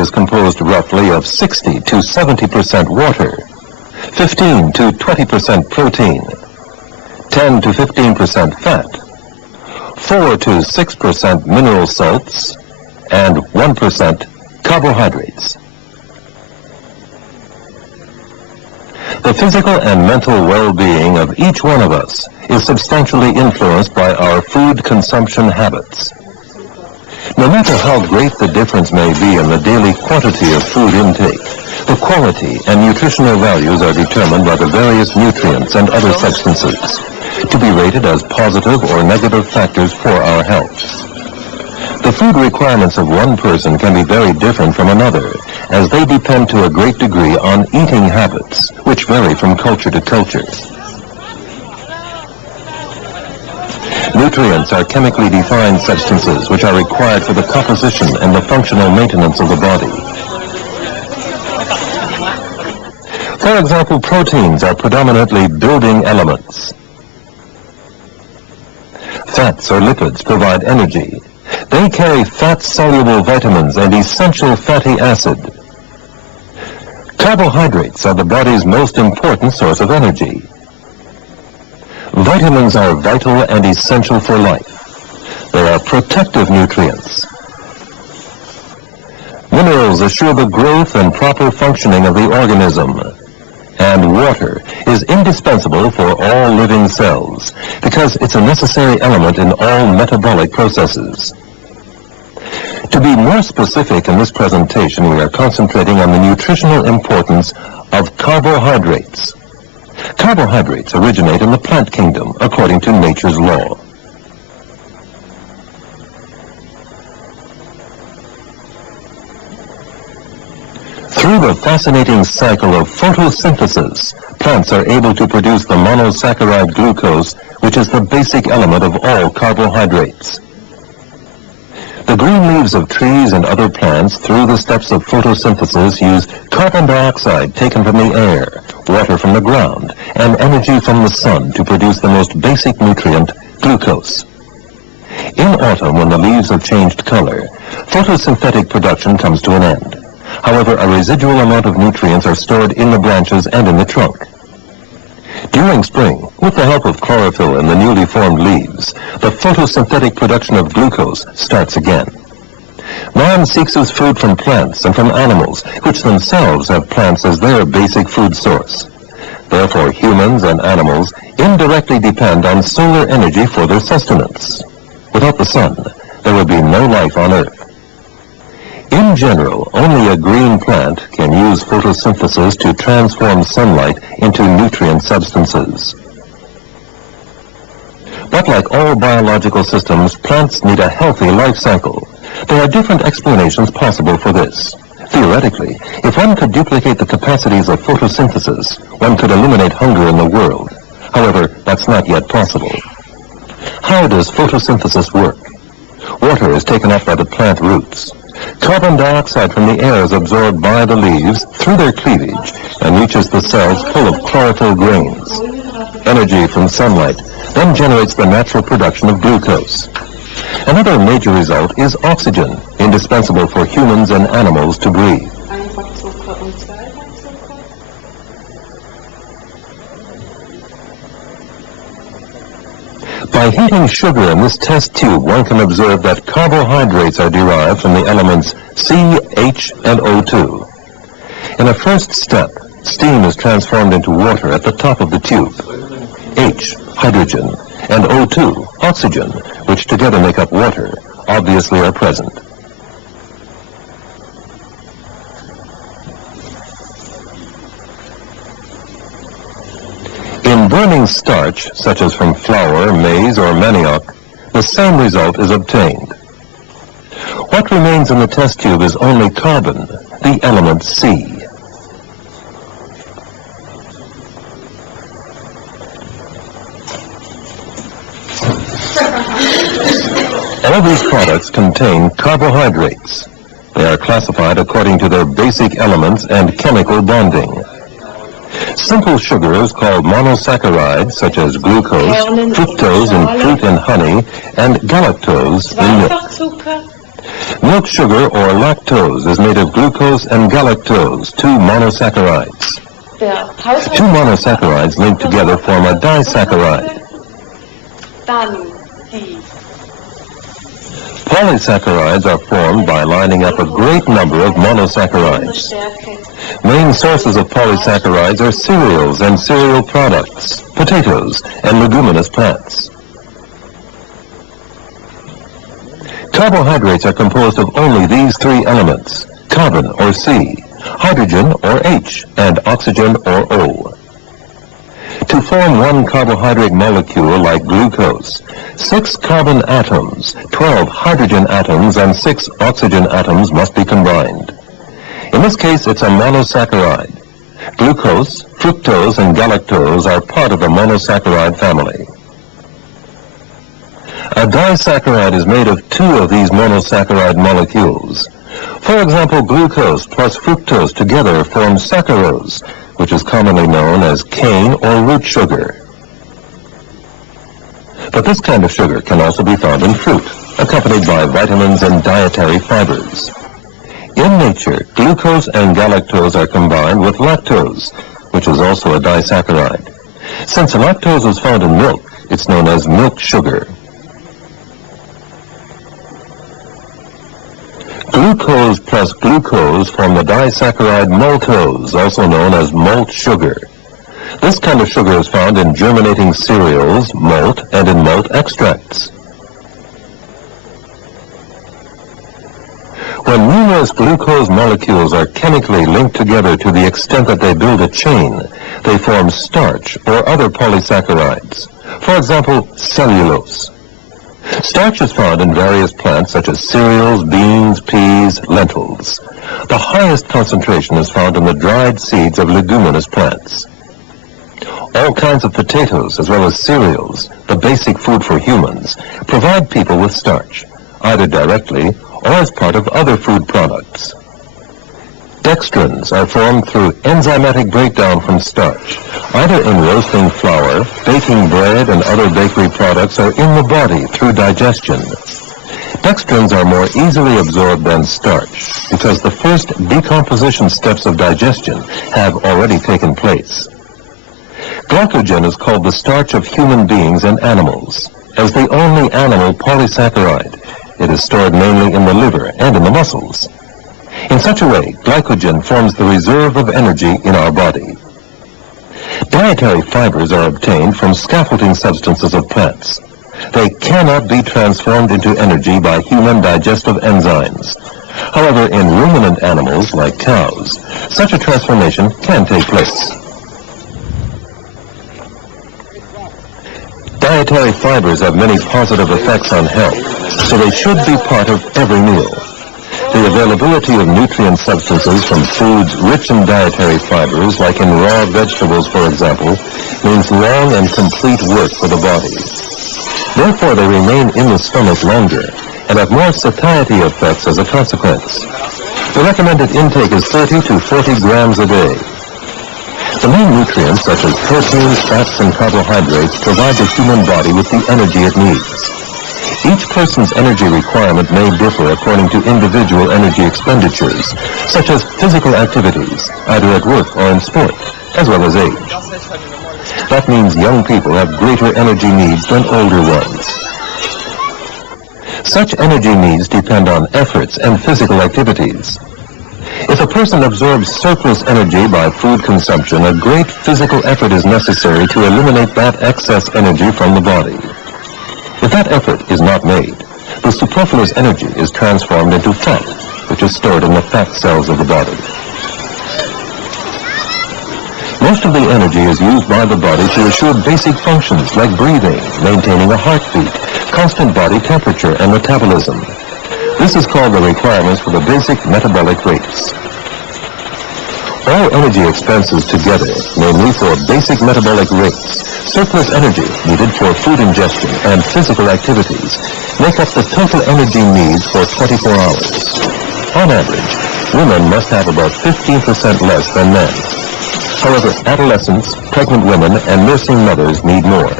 is composed roughly of 60 to 70% water, 15 to 20% protein, 10 to 15% fat, 4 to 6% mineral salts, and 1% carbohydrates. The physical and mental well-being of each one of us is substantially influenced by our food consumption habits. No matter how great the difference may be in the daily quantity of food intake, the quality and nutritional values are determined by the various nutrients and other substances, to be rated as positive or negative factors for our health. The food requirements of one person can be very different from another, as they depend to a great degree on eating habits, which vary from culture to culture. Nutrients are chemically defined substances which are required for the composition and the functional maintenance of the body. For example, proteins are predominantly building elements. Fats or lipids provide energy. They carry fat-soluble vitamins and essential fatty acid. Carbohydrates are the body's most important source of energy. Vitamins are vital and essential for life. They are protective nutrients. Minerals assure the growth and proper functioning of the organism. And water is indispensable for all living cells because it's a necessary element in all metabolic processes. To be more specific in this presentation, we are concentrating on the nutritional importance of carbohydrates. Carbohydrates originate in the plant kingdom according to nature's law. Through the fascinating cycle of photosynthesis, plants are able to produce the monosaccharide glucose, which is the basic element of all carbohydrates. The green leaves of trees and other plants, through the steps of photosynthesis, use carbon dioxide taken from the air, water from the ground, and energy from the sun to produce the most basic nutrient, glucose. In autumn, when the leaves have changed color, photosynthetic production comes to an end. However, a residual amount of nutrients are stored in the branches and in the trunk. During spring, with the help of chlorophyll in the newly formed leaves, the photosynthetic production of glucose starts again. Man seeks his food from plants and from animals, which themselves have plants as their basic food source. Therefore, humans and animals indirectly depend on solar energy for their sustenance. Without the sun, there would be no life on Earth. In general, only a green plant can use photosynthesis to transform sunlight into nutrient substances. But like all biological systems, plants need a healthy life cycle. There are different explanations possible for this. Theoretically, if one could duplicate the capacities of photosynthesis, one could eliminate hunger in the world. However, that's not yet possible. How does photosynthesis work? Water is taken up by the plant roots. Carbon dioxide from the air is absorbed by the leaves through their cleavage and reaches the cells full of chlorophyll grains. Energy from sunlight then generates the natural production of glucose. Another major result is oxygen, indispensable for humans and animals to breathe. By heating sugar in this test tube, one can observe that carbohydrates are derived from the elements C, H, and O2. In a first step, steam is transformed into water at the top of the tube. H, hydrogen, and O2, oxygen, which together make up water, obviously are present. In burning starch, such as from flour, maize, or manioc, the same result is obtained. What remains in the test tube is only carbon, the element C. All these products contain carbohydrates. They are classified according to their basic elements and chemical bonding. Simple sugars called monosaccharides, such as glucose, fructose in fruit and honey, and galactose in milk. Milk sugar or lactose is made of glucose and galactose, two monosaccharides. Two monosaccharides linked together form a disaccharide. Polysaccharides are formed by lining up a great number of monosaccharides. Main sources of polysaccharides are cereals and cereal products, potatoes, and leguminous plants. Carbohydrates are composed of only these three elements: carbon or C, hydrogen or H, and oxygen or O. To form one carbohydrate molecule like glucose, 6 carbon atoms, 12 hydrogen atoms, and 6 oxygen atoms must be combined. In this case, it's a monosaccharide. Glucose, fructose, and galactose are part of the monosaccharide family. A disaccharide is made of 2 of these monosaccharide molecules. For example, glucose plus fructose together form saccharose, which is commonly known as cane or root sugar. But this kind of sugar can also be found in fruit, accompanied by vitamins and dietary fibers. In nature, glucose and galactose are combined with lactose, which is also a disaccharide. Since lactose is found in milk, it's known as milk sugar. Glucose plus glucose form the disaccharide maltose, also known as malt sugar. This kind of sugar is found in germinating cereals, malt, and in malt extracts. When numerous glucose molecules are chemically linked together to the extent that they build a chain, they form starch or other polysaccharides. For example, cellulose. Starch is found in various plants such as cereals, beans, peas, lentils. The highest concentration is found in the dried seeds of leguminous plants. All kinds of potatoes, as well as cereals, the basic food for humans, provide people with starch, either directly or as part of other food products. Dextrins are formed through enzymatic breakdown from starch, either in roasting flour, baking bread, and other bakery products, or in the body through digestion. Dextrins are more easily absorbed than starch because the first decomposition steps of digestion have already taken place. Glycogen is called the starch of human beings and animals. As the only animal polysaccharide, it is stored mainly in the liver and in the muscles. In such a way, glycogen forms the reserve of energy in our body. Dietary fibers are obtained from scaffolding substances of plants. They cannot be transformed into energy by human digestive enzymes. However, in ruminant animals like cows, such a transformation can take place. Dietary fibers have many positive effects on health, so they should be part of every meal. The availability of nutrient substances from foods rich in dietary fibers, like in raw vegetables, for example, means long and complete work for the body. Therefore, they remain in the stomach longer and have more satiety effects as a consequence. The recommended intake is 30 to 40 grams a day. The main nutrients, such as proteins, fats, and carbohydrates, provide the human body with the energy it needs. Each person's energy requirement may differ according to individual energy expenditures, such as physical activities, either at work or in sport, as well as age. That means young people have greater energy needs than older ones. Such energy needs depend on efforts and physical activities. If a person absorbs surplus energy by food consumption, a great physical effort is necessary to eliminate that excess energy from the body. If that effort is not made, the superfluous energy is transformed into fat, which is stored in the fat cells of the body. Most of the energy is used by the body to assure basic functions like breathing, maintaining a heartbeat, constant body temperature, and metabolism. This is called the requirements for the basic metabolic rates. All energy expenses together, namely for basic metabolic rates, surplus energy needed for food ingestion, and physical activities, make up the total energy needs for 24 hours. On average, women must have about 15% less than men. However, adolescents, pregnant women, and nursing mothers need more.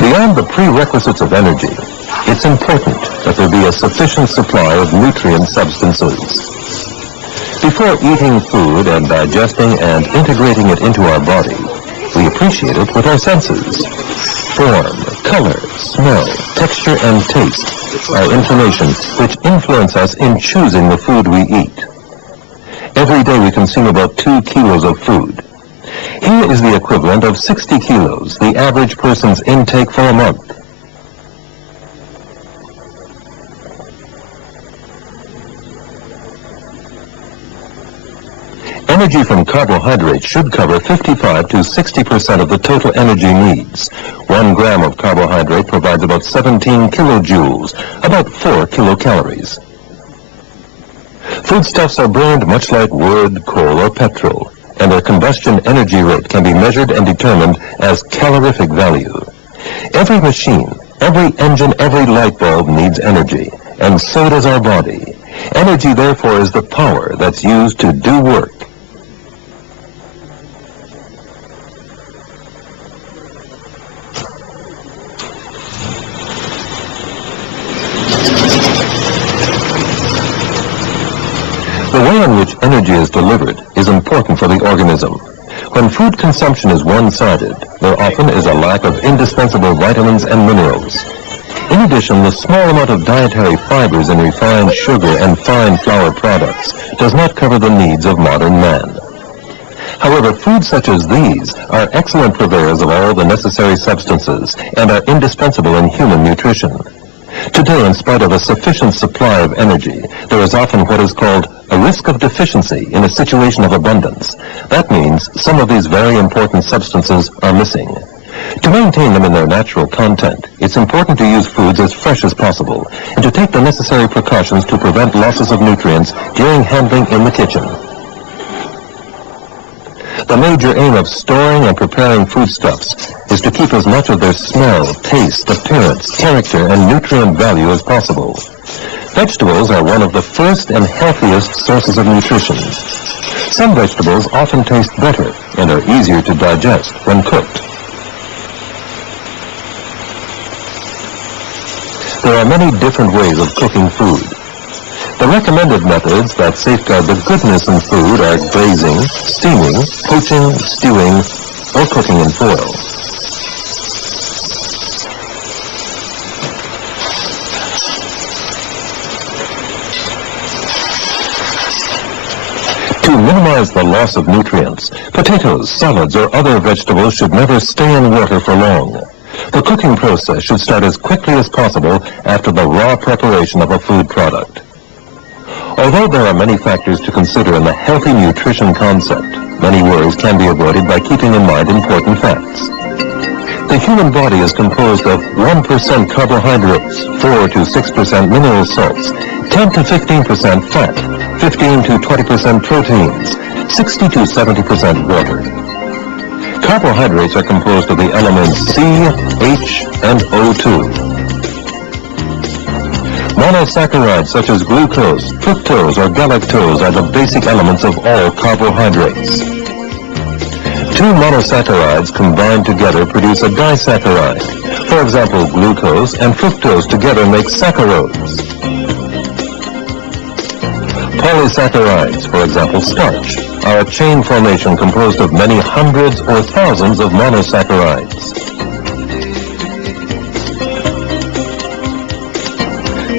Beyond the prerequisites of energy, it's important that there be a sufficient supply of nutrient substances. Before eating food and digesting and integrating it into our body, we appreciate it with our senses. Form, color, smell, texture, and taste are information which influence us in choosing the food we eat. Every day we consume about 2 kilos of food. Here is the equivalent of 60 kilos, the average person's intake for a month. Energy from carbohydrates should cover 55 to 60% of the total energy needs. 1 gram of carbohydrate provides about 17 kilojoules, about 4 kilocalories. Foodstuffs are burned much like wood, coal, or petrol, and their combustion energy rate can be measured and determined as calorific value. Every machine, every engine, every light bulb needs energy, and so does our body. Energy, therefore, is the power that's used to do work. The way in which energy is delivered is important for the organism. When food consumption is one-sided, there often is a lack of indispensable vitamins and minerals. In addition, the small amount of dietary fibers in refined sugar and fine flour products does not cover the needs of modern man. However, foods such as these are excellent purveyors of all the necessary substances and are indispensable in human nutrition. Today, in spite of a sufficient supply of energy, there is often what is called a risk of deficiency in a situation of abundance. That means some of these very important substances are missing. To maintain them in their natural content, it's important to use foods as fresh as possible and to take the necessary precautions to prevent losses of nutrients during handling in the kitchen. The major aim of storing and preparing foodstuffs is to keep as much of their smell, taste, appearance, character, and nutrient value as possible. Vegetables are one of the first and healthiest sources of nutrition. Some vegetables often taste better and are easier to digest when cooked. There are many different ways of cooking food. The recommended methods that safeguard the goodness in food are braising, steaming, poaching, stewing, or cooking in foil. To minimize the loss of nutrients, potatoes, salads, or other vegetables should never stay in water for long. The cooking process should start as quickly as possible after the raw preparation of a food product. Although there are many factors to consider in the healthy nutrition concept, many worries can be avoided by keeping in mind important facts. The human body is composed of 1% carbohydrates, 4 to 6% mineral salts, 10 to 15% fat, 15 to 20% proteins, 60 to 70% water. Carbohydrates are composed of the elements C, H, and O2. Monosaccharides such as glucose, fructose, or galactose are the basic elements of all carbohydrates. 2 monosaccharides combined together produce a disaccharide. For example, glucose and fructose together make saccharose. Polysaccharides, for example starch, are a chain formation composed of many hundreds or thousands of monosaccharides.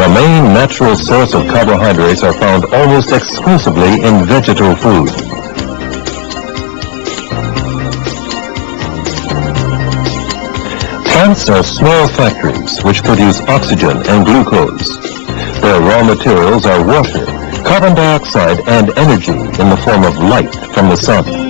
The main natural source of carbohydrates are found almost exclusively in vegetal food. Plants are small factories which produce oxygen and glucose. Their raw materials are water, carbon dioxide, and energy in the form of light from the sun.